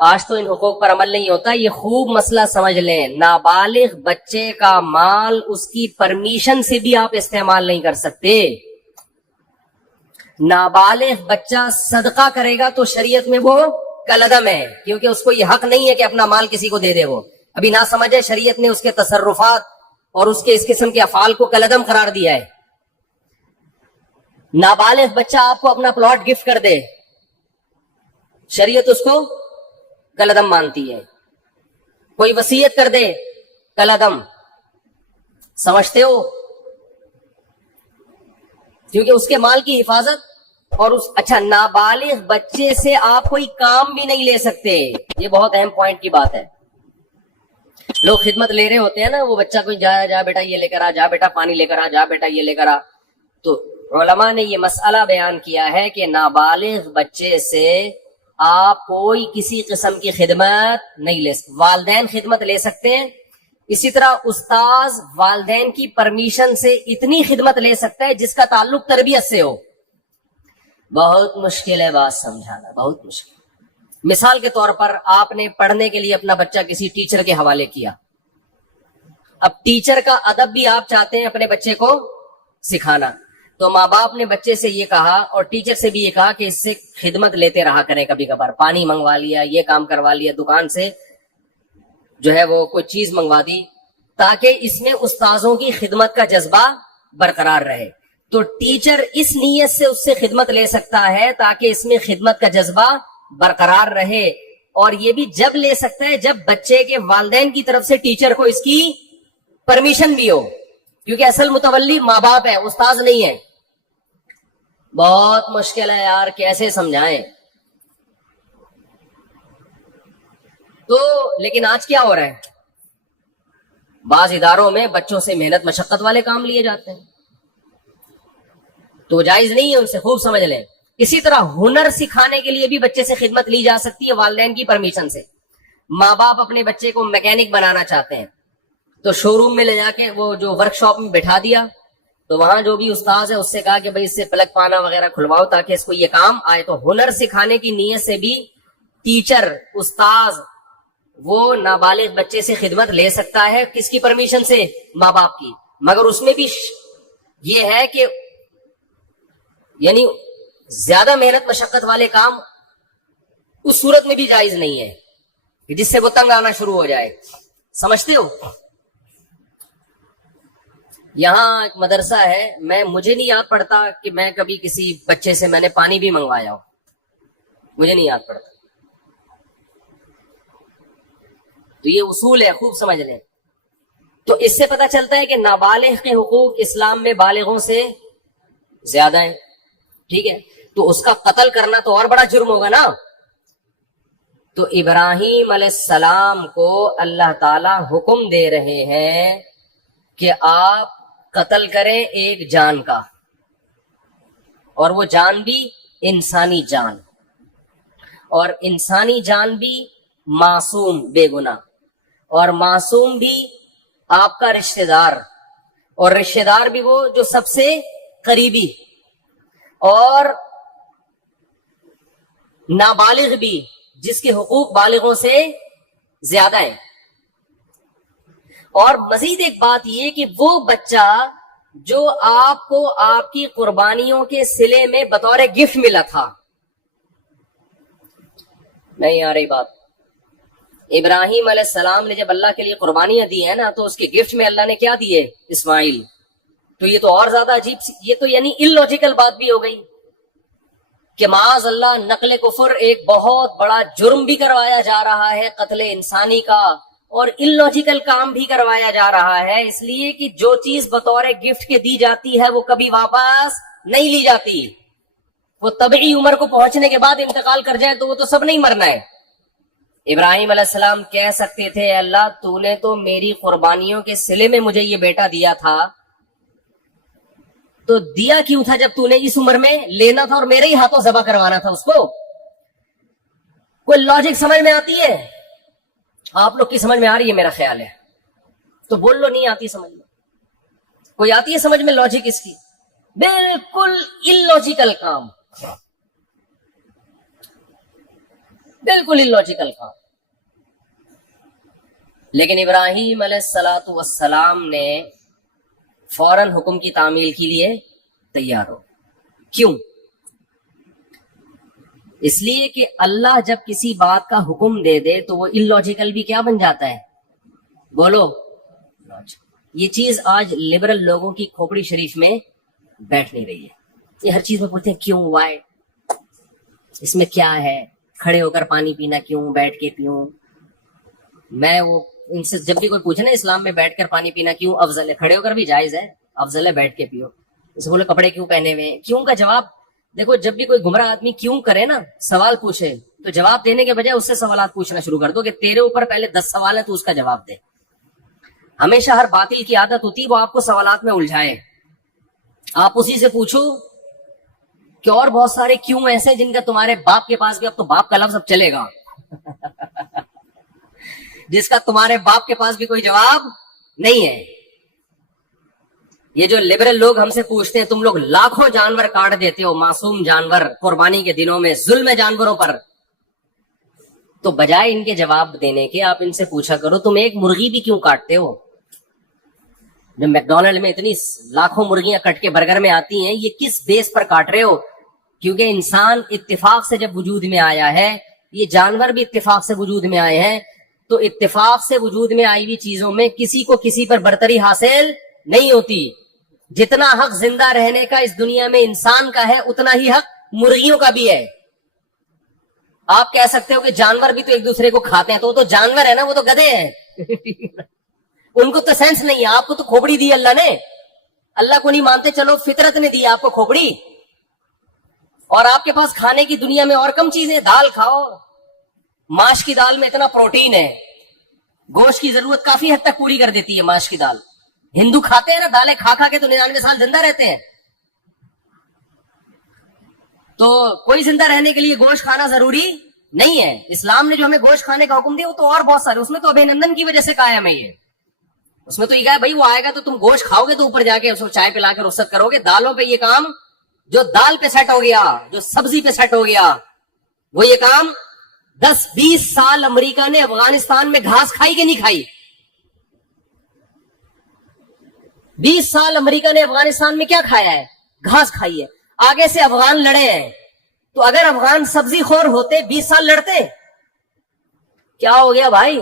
آج تو ان حقوق پر عمل نہیں ہوتا. یہ خوب مسئلہ سمجھ لیں, نابالغ بچے کا مال اس کی پرمیشن سے بھی آپ استعمال نہیں کر سکتے. نابالغ بچہ صدقہ کرے گا تو شریعت میں وہ کالعدم ہے, کیونکہ اس کو یہ حق نہیں ہے کہ اپنا مال کسی کو دے دے. وہ ابھی نہ سمجھے, شریعت نے اس کے تصرفات اور اس کے اس قسم کے افعال کو کالعدم قرار دیا ہے. نابالغ بچہ آپ کو اپنا پلاٹ گفٹ کر دے, شریعت اس کو کالعدم مانتی ہے. کوئی وصیت کر دے, کالعدم. سمجھتے ہو؟ کیونکہ اس کے مال کی حفاظت اور اچھا, نابالغ بچے سے آپ کوئی کام بھی نہیں لے سکتے. یہ بہت اہم پوائنٹ کی بات ہے. لوگ خدمت لے رہے ہوتے ہیں نا, وہ بچہ کوئی جا بیٹا یہ لے کر آ, جا بیٹا پانی لے کر آ, جا بیٹا یہ لے کر آ. تو علماء نے یہ مسئلہ بیان کیا ہے کہ نابالغ بچے سے آپ کوئی کسی قسم کی خدمت نہیں لے سکتے. والدین خدمت لے سکتے ہیں, اسی طرح استاذ والدین کی پرمیشن سے اتنی خدمت لے سکتا ہے جس کا تعلق تربیت سے ہو. بہت مشکل ہے بات سمجھانا, بہت مشکل. مثال کے طور پر آپ نے پڑھنے کے لیے اپنا بچہ کسی ٹیچر کے حوالے کیا. اب ٹیچر کا ادب بھی آپ چاہتے ہیں اپنے بچے کو سکھانا, تو ماں باپ نے بچے سے یہ کہا اور ٹیچر سے بھی یہ کہا کہ اس سے خدمت لیتے رہا کریں. کبھی کبھار پانی منگوا لیا, یہ کام کروا لیا, دکان سے جو ہے وہ کوئی چیز منگوا دی, تاکہ اس میں استاذوں کی خدمت کا جذبہ برقرار رہے. تو ٹیچر اس نیت سے اس سے خدمت لے سکتا ہے تاکہ اس میں خدمت کا جذبہ برقرار رہے, اور یہ بھی جب لے سکتا ہے جب بچے کے والدین کی طرف سے ٹیچر کو اس کی پرمیشن بھی ہو, کیونکہ اصل متولی ماں باپ ہے, استاذ نہیں ہے. بہت مشکل ہے یار, کیسے سمجھائیں. تو لیکن آج کیا ہو رہا ہے, بعض اداروں میں بچوں سے محنت مشقت والے کام لیے جاتے ہیں, تو جائز نہیں ہے, ان سے خوب سمجھ لیں. اسی طرح ہنر سکھانے کے لیے بھی بچے سے خدمت لی جا سکتی ہے والدین کی پرمیشن سے. ماں باپ اپنے بچے کو میکینک بنانا چاہتے ہیں, تو شو روم میں لے جا کے وہ جو ورک شاپ میں بٹھا دیا, تو وہاں جو بھی استاذ ہے اس سے کہا کہ بھائی اس سے پلگ پانا وغیرہ کھلواؤ تاکہ اس کو یہ کام آئے. تو ہنر سکھانے کی نیت سے بھی ٹیچر, استاذ وہ نابالغ بچے سے خدمت لے سکتا ہے. کس کی پرمیشن سے؟ ماں باپ کی. مگر اس میں بھی یہ ہے کہ یعنی زیادہ محنت مشقت والے کام اس صورت میں بھی جائز نہیں ہے کہ جس سے وہ تنگ آنا شروع ہو جائے. سمجھتے ہو؟ یہاں ایک مدرسہ ہے, مجھے نہیں یاد پڑتا کہ میں کبھی کسی بچے سے میں نے پانی بھی منگوایا ہو, مجھے نہیں یاد پڑتا. تو یہ اصول ہے, خوب سمجھ لیں. تو اس سے پتہ چلتا ہے کہ نابالغ کے حقوق اسلام میں بالغوں سے زیادہ ہیں. ٹھیک ہے, تو اس کا قتل کرنا تو اور بڑا جرم ہوگا نا. تو ابراہیم علیہ السلام کو اللہ تعالی حکم دے رہے ہیں کہ آپ قتل کریں ایک جان کا, اور وہ جان بھی انسانی جان, اور انسانی جان بھی معصوم بے گناہ, اور معصوم بھی آپ کا رشتہ دار, اور رشتہ دار بھی وہ جو سب سے قریبی, اور نابالغ بھی جس کے حقوق بالغوں سے زیادہ ہیں. اور مزید ایک بات یہ کہ وہ بچہ جو آپ کو آپ کی قربانیوں کے صلے میں بطور گفٹ ملا تھا, نہیں آ رہی بات. ابراہیم علیہ السلام نے جب اللہ کے لیے قربانیاں دی ہیں نا, تو اس کے گفٹ میں اللہ نے کیا دیے؟ اسماعیل. تو یہ تو اور زیادہ عجیب, یہ تو یعنی illogical بات بھی ہو گئی کہ معاذ اللہ نقل کفر ایک بہت بڑا جرم بھی کروایا جا رہا ہے, قتل انسانی کا, اور illogical کام بھی کروایا جا رہا ہے, اس لیے کہ جو چیز بطور گفٹ کے دی جاتی ہے وہ کبھی واپس نہیں لی جاتی. وہ طبعی عمر کو پہنچنے کے بعد انتقال کر جائے تو وہ تو سب نہیں مرنا ہے. ابراہیم علیہ السلام کہہ سکتے تھے اللہ تو نے تو میری قربانیوں کے صلے میں مجھے یہ بیٹا دیا تھا, تو دیا کیوں تھا جب تو نے اس عمر میں لینا تھا اور میرے ہی ہاتھوں ذبح کروانا تھا اس کو؟ کوئی لاجک سمجھ میں آتی ہے؟ آپ لوگ کی سمجھ میں آ رہی ہے میرا خیال ہے, تو بول لو نہیں آتی سمجھ میں. کوئی آتی ہے سمجھ میں لاجک اس کی؟ بالکل illogical کام. بالکل illogical کام. لیکن ابراہیم علیہ الصلوۃ والسلام نے فوراً حکم کی تعمیل کے لیے تیار ہو. کیوں؟ اس لیے کہ اللہ جب کسی بات کا حکم دے دے تو وہ illogical بھی کیا بن جاتا ہے؟ بولو. یہ چیز آج لبرل لوگوں کی کھوپڑی شریف میں بیٹھ نہیں رہی ہے. یہ ہر چیز میں پوچھتے ہیں کیوں، وائی، اس میں کیا ہے، کھڑے ہو کر پانی پینا کیوں، بیٹھ کے پیوں. میں وہ ان سے جب بھی کوئی پوچھے نا اسلام میں بیٹھ کر پانی پینا کیوں افضل ہے، کھڑے ہو کر بھی جائز ہے، افضل ہے بیٹھ کے پیو. اسے بولے کپڑے کیوں پہنے ہوئے ہیں، کیوں کا جواب دیکھو. جب بھی کوئی گمراہ آدمی کیوں کرے نا، سوال پوچھے، تو جواب دینے کے بجائے اس سے سوالات پوچھنا شروع کر دو کہ تیرے اوپر پہلے 10 سوال ہے تو اس کا جواب دے. ہمیشہ ہر باطل کی عادت ہوتی ہے وہ آپ کو سوالات میں الجھائے. آپ اسی سے پوچھو کہ اور بہت سارے کیوں ایسے جن کا تمہارے باپ کے پاس بھی، اب تو باپ کا لفظ اب چلے گا جس کا تمہارے باپ کے پاس بھی کوئی جواب نہیں ہے. یہ جو لبرل لوگ ہم سے پوچھتے ہیں تم لوگ لاکھوں جانور کاٹ دیتے ہو، معصوم جانور، قربانی کے دنوں میں ظلم ہے جانوروں پر، تو بجائے ان کے جواب دینے کے آپ ان سے پوچھا کرو تم ایک مرغی بھی کیوں کاٹتے ہو؟ جو میک ڈونلڈ میں اتنی لاکھوں مرغیاں کٹ کے برگر میں آتی ہیں، یہ کس بیس پر کاٹ رہے ہو؟ کیونکہ انسان اتفاق سے جب وجود میں آیا ہے، یہ جانور بھی اتفاق سے وجود میں آئے ہیں، تو اتفاق سے وجود میں آئی ہوئی چیزوں میں کسی کو کسی پر برتری حاصل نہیں ہوتی. جتنا حق زندہ رہنے کا اس دنیا میں انسان کا ہے اتنا ہی حق مرغیوں کا بھی ہے. آپ کہہ سکتے ہو کہ جانور بھی تو ایک دوسرے کو کھاتے ہیں، تو وہ تو جانور ہے نا، وہ تو گدھے ہیں ان کو تو سینس نہیں ہے. آپ کو تو کھوپڑی دی اللہ نے، اللہ کو نہیں مانتے، چلو فطرت نے دی آپ کو کھوپڑی، اور آپ کے پاس کھانے کی دنیا میں اور کم چیزیں. دال کھاؤ، ماش کی دال میں اتنا پروٹین ہے، گوشت کی ضرورت کافی حد تک پوری کر دیتی ہے ماش کی دال. ہندو کھاتے ہیں نا دالیں، کھا کھا کے تو 99 سال زندہ رہتے ہیں. تو کوئی زندہ رہنے کے لیے گوشت کھانا ضروری نہیں ہے. اسلام نے جو ہمیں گوشت کھانے کا حکم دیا وہ تو اور بہت سارے، اس میں تو ابھینندن کی وجہ سے کہا ہے ہمیں، یہ اس میں تو یہ کہا ہے بھائی وہ آئے گا تو تم گوشت کھاؤ گے تو اوپر جا کے اس کو چائے پلا کے رخصت کرو گے. دالوں پہ یہ کام، جو دال پہ سیٹ ہو گیا، جو سبزی پہ سیٹ ہو گیا، وہ یہ کام 10-20 سال امریکہ نے افغانستان میں گھاس کھائی کہ نہیں کھائی؟ 20 سال امریکہ نے افغانستان میں کیا کھایا ہے؟ گھاس کھائی ہے. آگے سے افغان لڑے ہیں، تو اگر افغان سبزی خور ہوتے 20 سال لڑتے؟ کیا ہو گیا بھائی؟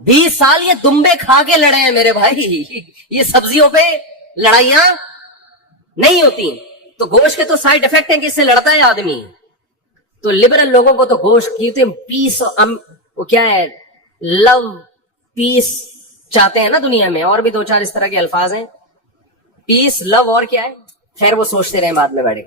20 سال یہ دمبے کھا کے لڑے ہیں میرے بھائی. یہ سبزیوں پہ لڑائیاں نہیں ہوتی. تو گوشت کے تو سائیڈ افیکٹ ہیں کہ اس سے لڑتا ہے آدمی. تو لبرل لوگوں کو تو گوشت کی پیس، وہ کیا ہے، لو پیس چاہتے ہیں نا دنیا میں، اور بھی 2-4 اس طرح کے الفاظ ہیں، پیس، لو، اور کیا ہے، خیر وہ سوچتے رہے بعد میں بیٹھے.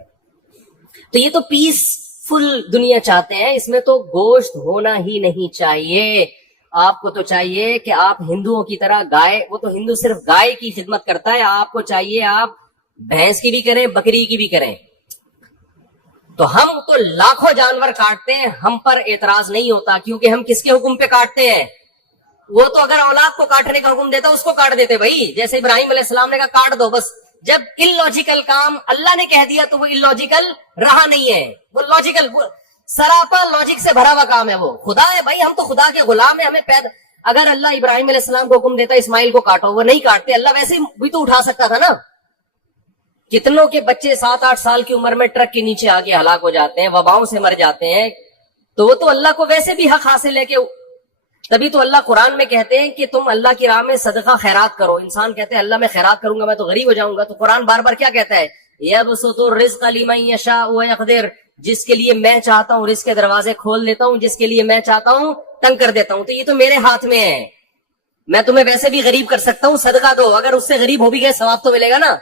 تو یہ تو پیس فل دنیا چاہتے ہیں، اس میں تو گوشت ہونا ہی نہیں چاہیے. آپ کو تو چاہیے کہ آپ ہندوؤں کی طرح گائے، وہ تو ہندو صرف گائے کی خدمت کرتا ہے، آپ کو چاہیے آپ بھینس کی بھی کریں، بکری کی بھی کریں. تو ہم تو لاکھوں جانور کاٹتے ہیں، ہم پر اعتراض نہیں ہوتا، کیونکہ ہم کس کے حکم پہ کاٹتے ہیں؟ وہ تو اگر اولاد کو کاٹنے کا حکم دیتا اس کو کاٹ دیتے بھائی. جیسے ابراہیم علیہ السلام نے کہا کاٹ دو بس. جب illogical کام اللہ نے کہہ دیا تو وہ illogical رہا نہیں ہے، وہ لاجیکل، سراپا لاجک سے بھرا ہوا کام ہے. وہ خدا ہے بھائی، ہم تو خدا کے غلام ہیں. ہمیں اگر اللہ ابراہیم علیہ السلام کو حکم دیتا اسماعیل کو کاٹو، وہ نہیں کاٹتے. اللہ ویسے بھی تو اٹھا سکتا تھا نا. کتنوں کے بچے 7-8 سال کی عمر میں ٹرک کے نیچے آ کے ہلاک ہو جاتے ہیں، وباؤں سے مر جاتے ہیں. تو وہ تو اللہ کو ویسے بھی حق حاصل ہے کہ، تبھی تو اللہ قرآن میں کہتے ہیں کہ تم اللہ کی راہ میں صدقہ خیرات کرو. انسان کہتے ہیں اللہ میں خیرات کروں گا میں تو غریب ہو جاؤں گا. تو قرآن بار بار کیا کہتا ہے؟ یبسط الرزق لمن یشاء ویقدر، جس کے لیے میں چاہتا ہوں رزق کے دروازے کھول دیتا ہوں، جس کے لیے میں چاہتا ہوں تنگ کر دیتا ہوں. تو یہ تو میرے ہاتھ میں ہے. میں تمہیں ویسے بھی غریب کر سکتا ہوں، صدقہ دو. اگر اس سے غریب ہو بھی گئے ثواب تو ملے گا نا.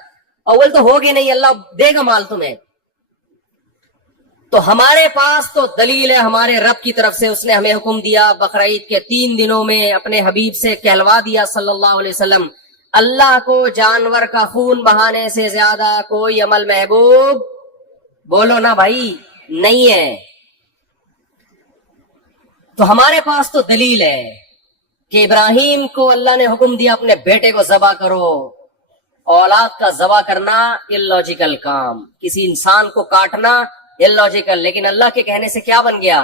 اول تو ہوگی نہیں، اللہ دے گا مال تمہیں. تو ہمارے پاس تو دلیل ہے ہمارے رب کی طرف سے. اس نے ہمیں حکم دیا بقرعید کے 3 دنوں میں اپنے حبیب سے کہلوا دیا صلی اللہ علیہ وسلم، اللہ کو جانور کا خون بہانے سے زیادہ کوئی عمل محبوب، بولو نا بھائی، نہیں ہے. تو ہمارے پاس تو دلیل ہے کہ ابراہیم کو اللہ نے حکم دیا اپنے بیٹے کو ذبح کرو. اولاد کا ذبح کرنا illogical کام، کسی انسان کو کاٹنا illogical، لیکن اللہ کے کہنے سے کیا بن گیا؟